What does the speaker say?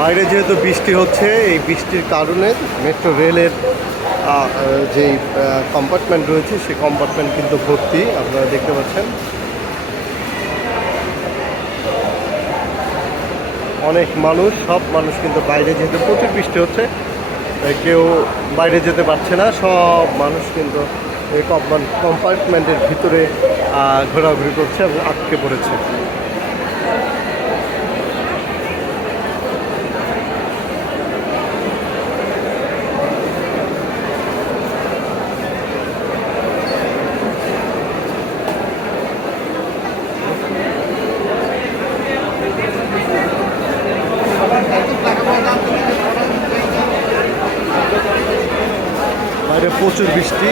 বাইরে যেহেতু বৃষ্টি হচ্ছে, এই বৃষ্টির কারণে মেট্রো রেলের যেই কম্পার্টমেন্ট রয়েছে সেই কম্পার্টমেন্ট কিন্তু ভর্তি, আপনারা দেখতে পাচ্ছেন। অনেক মানুষ, সব মানুষ কিন্তু বাইরে, যেহেতু প্রচুর বৃষ্টি হচ্ছে কেউ বাইরে যেতে পারছে না, সব মানুষ কিন্তু এই কম্পার্টমেন্টের ভিতরে ঘোরাঘুরি করছে এবং আটকে পড়েছে। বাইরে প্রচুর বৃষ্টি।